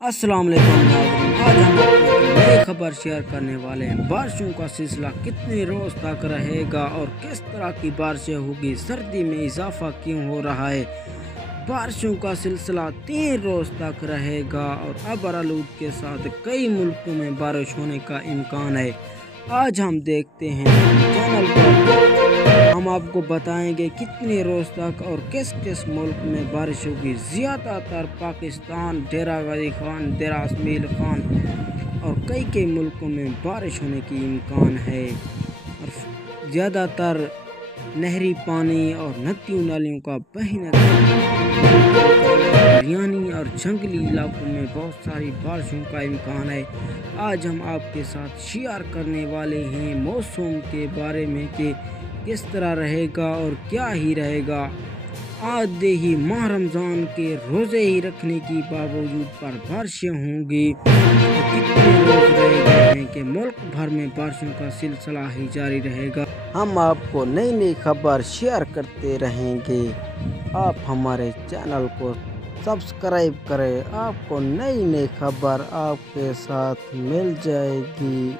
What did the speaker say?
अस्सलाम वालेकुम नाज़रीन, आज हम आपको एक नई खबर शेयर करने वाले हैं। बारिशों का सिलसिला कितने रोज़ तक रहेगा और किस तरह की बारिशें होगी, सर्दी में इजाफा क्यों हो रहा है। बारिशों का सिलसिला 3 रोज़ तक रहेगा और अबरालूद के साथ कई मुल्कों में बारिश होने का इम्कान है। आज हम देखते हैं चैनल पर, हम आपको बताएंगे कितने रोज़ तक और किस किस मुल्क में बारिश होगी। ज़्यादातर पाकिस्तान, डेरा गाजी खान, डेरा इसमाइल खान और कई मुल्कों में बारिश होने की इम्कान है। और ज़्यादातर नहरी पानी और नदियों नालियों का बहना, हरियाणी और जंगली इलाकों में बहुत सारी बारिशों का इम्कान है। आज हम आपके साथ शेयर करने वाले हैं मौसम के बारे में कि किस तरह रहेगा और क्या ही रहेगा। आधे ही माह रमज़ान के रोज़े ही रखने की बावजूद पर बारिशें होंगी। तो कितने रोज़ रह गए हैं कि मुल्क भर में बारिशों का सिलसिला ही जारी रहेगा। हम आपको नई नई खबर शेयर करते रहेंगे। आप हमारे चैनल को सब्सक्राइब करें, आपको नई नई खबर आपके साथ मिल जाएगी।